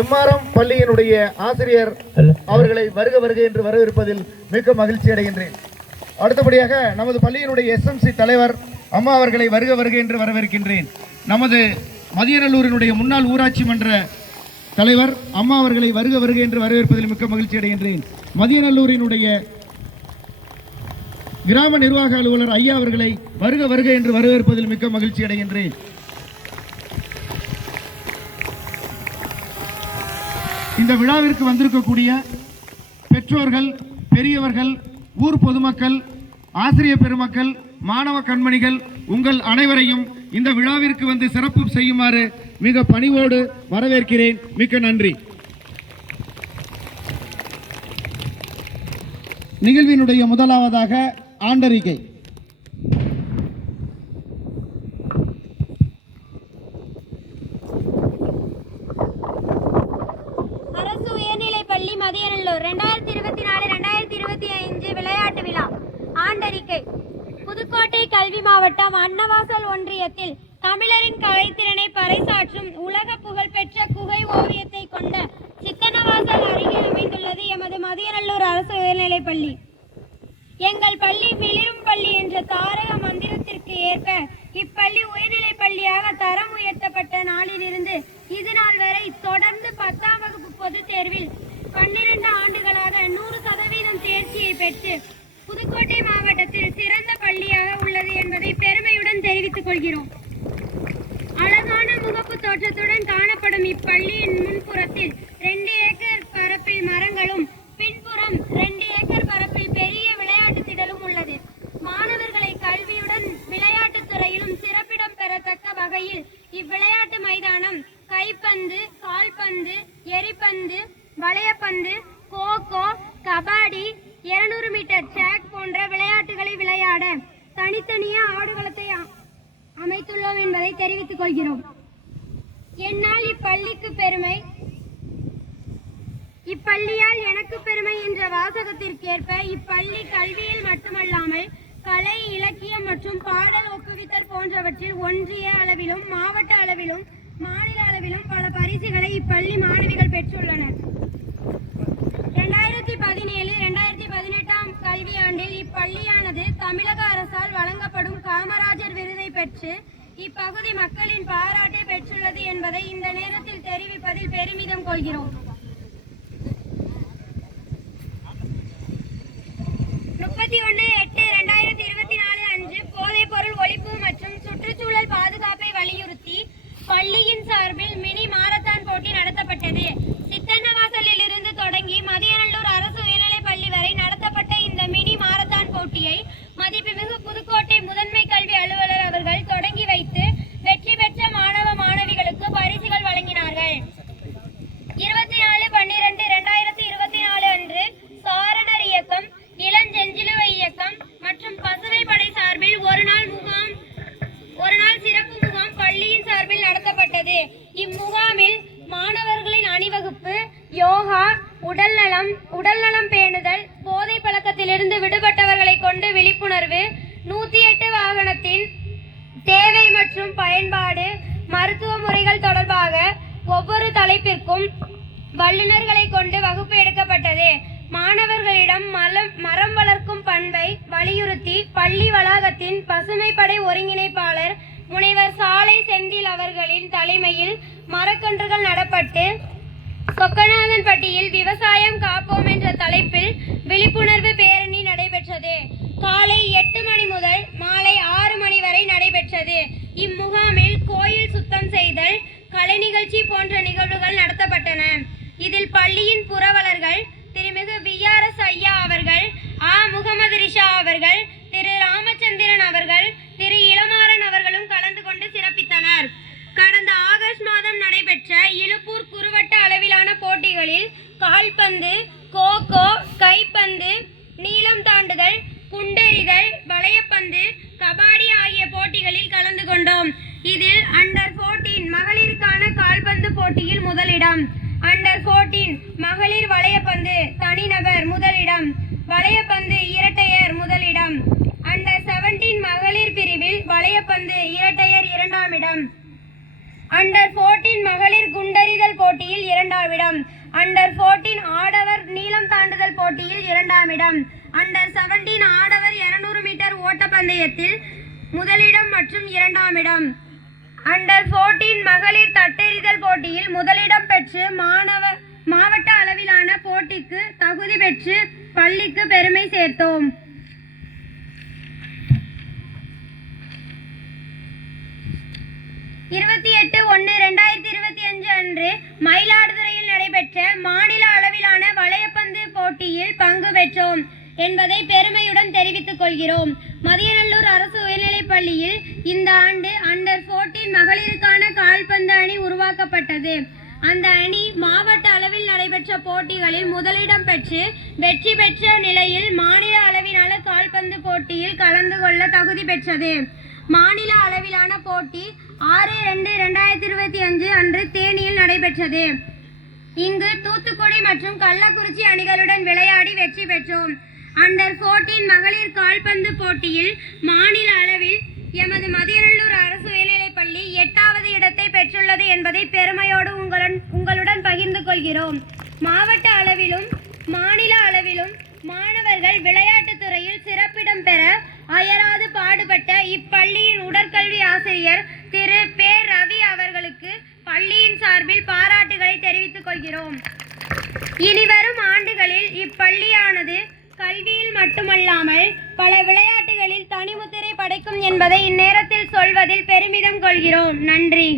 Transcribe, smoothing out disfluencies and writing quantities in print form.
MRM பள்ளியினுடைய ஆசிரியர் அவர்களை வருக வருக என்று வரவேற்பதில் மிக்க மகிழ்ச்சி அடைகின்றேன். அடுத்தபடியாக நமது பள்ளியினுடைய SMC தலைவர் அம்மா அவர்களை வருக வருக என்று வரவேற்கின்றேன். நமது மதியநல்லூரினுடைய முன்னாள் ஊராட்சி மன்ற தலைவர் அம்மா அவர்களை வருக வருக என்று வரவேற்பதில் மிக்க மகிழ்ச்சி அடைகின்றேன். மதியநல்லூரினுடைய கிராம நிர்வாக அலுவலர் ஐயா அவர்களை வருக வருக என்று வரவேற்பதில் மிக்க மகிழ்ச்சி அடைகின்றேன். இந்த விழாவிற்கு வந்திருக்கக்கூடிய பெற்றோர்கள், பெரியவர்கள், ஊர் பொதுமக்கள், ஆசிரியர் பெருமக்கள், மாணவ கண்மணிகள் உங்கள் அனைவரையும் இந்த விழாவிற்கு வந்து சிறப்பு செய்யுமாறு மிக பணிவோடு வரவேற்கிறேன். மிக்க நன்றி. நிகழ்வினுடைய முதலாவதாக ஆண்டறிக்கை. அரசு உயர்நிலைப் பள்ளி மதியநல்லூர் 2024-2025 விளையாட்டு விழா. ஆண்டறிக்கை. புதுக்கோட்டை கல்வி மாவட்டம் அன்னவாசல் ஒன்றியத்தில் தமிழரின் கலைத்திறனை பறைசாற்றும் உலக புகழ்பெற்ற குகை ஓவியத்தை கொண்ட சித்தன்னவாசல் அருகில் அமைந்துள்ளது எமது மதியநல்லூர் அரசு உயர்நிலைப் பள்ளி. எங்கள் பள்ளி மிளிரும் பள்ளி என்ற தாரக மந்திரத்திற்கு ஏற்ப இப்பள்ளி உயர்நிலைப் பள்ளியாக தரம் உயர்த்தப்பட்ட நாளிலிருந்து இதுநாள் வரை தொடர்ந்து 10ஆம் வகுப்பு பொதுத் தேர்வில் 12 ஆண்டுகளாக 100% தேர்ச்சியை பெற்று புதுக்கோட்டை மாவட்டத்தில் சிறந்த பள்ளியாக உள்ளது என்பதை பெருமையுடன் தெரிவித்துக் கொள்கிறோம். அழகான முகப்பு தோற்றத்துடன் காணப்படும் இப்பள்ளியின் முன்புறத்தில் 2 ஏக்கர் பரப்பில் மரங்களும் பின்புறம் 2 ஏக்கர் பரப்பில் பெரிய விளையாட்டு திடலும் உள்ளது. மாணவர்களை கல்வியுடன் விளையாட்டுத் துறையிலும் சிறப்பிடம் பெறத்தக்க வகையில் இவ்விளையாட்டு மைதானம் கைப்பந்து, கால்பந்து, எரிபந்து, வளையப்பந்து, கோகோ, கபாடி, 200 மீட்டர் ட்ராக் போன்ற விளையாட்டுகளை விளையாட தனித்தனியே ஆடுகளத்தை அமைத்துள்ளோம் என்பதை தெரிவித்துக் கொள்கிறோம். என்னால் இப்பள்ளிக்கு பெருமை, இப்பள்ளியால் எனக்கு பெருமை என்ற வாசகத்திற்கேற்ப இப்பள்ளி கல்வியில் மட்டுமல்லாமல் கலை, இலக்கியம் மற்றும் பாடல் ஊக்குவித்தல் போன்றவற்றில் ஒன்றிய அளவிலும் மாவட்ட அளவிலும் மாநில அளவிலும் பல பரிசுகளை இப்பள்ளி மாணவிகள் பெற்றுள்ளனர். 2017-2018 கல்வியாண்டில் இப்பள்ளியானது தமிழக அரசால் வழங்கப்படும் காமராஜர் விருதை பெற்று இப்பகுதி மக்களின் பாராட்டை பெற்றுள்ளது என்பதை இந்த நேரத்தில் தெரிவிப்பதில் பெருமிதம் கொள்கிறோம். 31/8/2024 அன்று போதைப்பொருள் ஒழிப்பு மற்றும் சுற்றுச்சூழல் பாதுகாப்பை வலியுறுத்தி பள்ளியின் சார்பில் மினி மாரத்தான் போட்டி நடத்தப்பட்டது. சித்தன்னவாசலில் இருந்து தொடங்கி மதியநல்லூர் அரசு உயர்நிலைப் பள்ளி வரை நடத்தப்பட்ட இந்த மினி மாரத்தான் போட்டியை மதிப்புமிகு புதுக்கோட்டை முதன்மை கல்வி அலுவலர் அவர்கள் தொடங்கி வைத்து வெற்றி பெற்ற மாணவ மாணவிகளுக்கு பரிசுகள் வழங்கினார்கள். 24/12/2024 அன்று சாரணர் இயக்கம், இளஞ்செஞ்சிலுவை இயக்கம் மற்றும் பசுமை படை சார்பில் ஒரு நாள் சிறப்பு முகாம் பள்ளியின் சார்பில் நடத்தப்பட்டது. இம்முகாமில் மாணவர்களின் அணிவகுப்பு, யோகா, உடல்நலம் பேணுதல், போதை பழக்கத்திலிருந்து விடுபட்டவர்களை கொண்டு விழிப்புணர்வு, 108 வாகனத்தின் தேவை மற்றும் பயன்பாடு, மருத்துவ முறைகள் தொடர்பாக ஒவ்வொரு தலைப்பிற்கும் வல்லுநர்களை கொண்டு வகுப்பு எடுக்கப்பட்டது. மாணவர்களிடம் மரம் வளர்க்கும் பண்பை வலியுறுத்தி பள்ளி வளாகத்தின் பசுமைப்படை ஒருங்கிணைப்பாளர் முனைவர் சாலை செந்தில் அவர்களின் தலைமையில் மரக்கன்றுகள் நடப்பட்டு சொக்கநாதன்பட்டியில் விவசாயம் காப்போம் என்ற தலைப்பில் விழிப்புணர்வு பேரணி நடைபெற்றது. காலை 8 மணி முதல் மாலை 6 மணி வரை நடைபெற்றது. இம்முகாமில் கோயில் சுத்தம் செய்தல், கலை நிகழ்ச்சி போன்ற நிகழ்வுகள் நடத்தப்பட்டன. இதில் பள்ளியின் புரவலர்கள் திருமிகு VRS ஐயா அவர்கள், முகமது ரிஷா அவர்கள், திரு ராமச்சந்திரன் அவர்கள், திரு இளமாறன் அவர்களும் கலந்து கொண்டு சிறப்பித்தனர். கடந்த ஆகஸ்ட் மாதம் நடைபெற்ற இலுப்பூர் குறுவட்ட அளவிலான போட்டிகளில் கால்பந்து, கோகோ, கைப்பந்து, நீளம் தாண்டுதல், குண்டெறிதல், வளையப்பந்து, கபாடி ஆகிய போட்டிகளில் கலந்து கொண்டோம். இதில் அண்டர் 14 மகளிருக்கான கால்பந்து போட்டியில் முதலிடம், அண்டர் 14 மகளிர் வளையப்பந்து தனிநபர் முதலிடம், வளையப்பந்து இரட்டையர் முதலிடம், அண்டர் 17 மகளிர் பிரிவில் வளையப்பந்து இரட்டையர் 2ஆம் இடம், அண்டர் 14 மகளிர் குண்டறி இடம். அண்டர் 14 ஆடவர் நீளம் தாண்டுதல் போட்டியில் 2ஆம் இடம். அண்டர் 17 ஆடவர் 200 மீட்டர் ஓட்டப்பந்தயத்தில் முதலிடம் மற்றும் 2ஆம் இடம். அண்டர் 14 மகளிர் தட்டெறிதல் போட்டியில் முதலிடம் பெற்று மாவட்ட அளவிலான போட்டிக்கு தகுதி பெற்று பள்ளிக்கு பெருமை சேர்த்தோம். இருபத்தி 8/1/2025 அன்று மயிலாடுதுறையில் நடைபெற்ற மாநில அளவிலான வளையப்பந்து போட்டியில் பங்கு பெற்றோம் என்பதை பெருமையுடன் தெரிவித்துக் கொள்கிறோம். மதியநல்லூர் அரசு உயர்நிலைப் பள்ளியில் இந்த ஆண்டு அண்டர் 14 மகளிருக்கான கால்பந்து அணி உருவாக்கப்பட்டது. அந்த அணி மாவட்ட அளவில் நடைபெற்ற போட்டிகளில் முதலிடம் பெற்று வெற்றி பெற்ற நிலையில் மாநில அளவிலான கால்பந்து போட்டியில் கலந்து கொள்ள தகுதி பெற்றது. மாநில அளவிலான போட்டி 6/2/2025 அன்று தேனியில் நடைபெற்றது. இங்கு தூத்துக்குடி மற்றும் கள்ளக்குறிச்சி அணிகளுடன் விளையாடி வெற்றி பெற்றோம். அண்டர் 14 மகளிர் கால்பந்து போட்டியில் மாநில அளவில் எமது மதியநல்லூர் அரசு உயர்நிலைப் பள்ளி 8வது இடத்தை பெற்றுள்ளது என்பதை பெருமையோடு உங்களுடன் பகிர்ந்து கொள்கிறோம். மாவட்ட அளவிலும் மாநில அளவிலும் மாணவர்கள் விளையாட்டுத் துறையில் சிறப்பிடம் பெற அயராது பாடுபட்ட இப்பள்ளியின் உடற்கல்வி ஆசிரியர் திரு பே. ரவி அவர்களுக்கு பள்ளியின் சார்பில் பாராட்டுகளை தெரிவித்துக் கொள்கிறோம். இனிவரும் ஆண்டுகளில் இப்பள்ளியானது கல்வியில் மட்டுமல்லாமல் பல விளையாட்டுகளில் தனிமுத்திரை படைக்கும் என்பதை இந்நேரத்தில் சொல்வதில் பெருமிதம் கொள்கிறோம். நன்றி.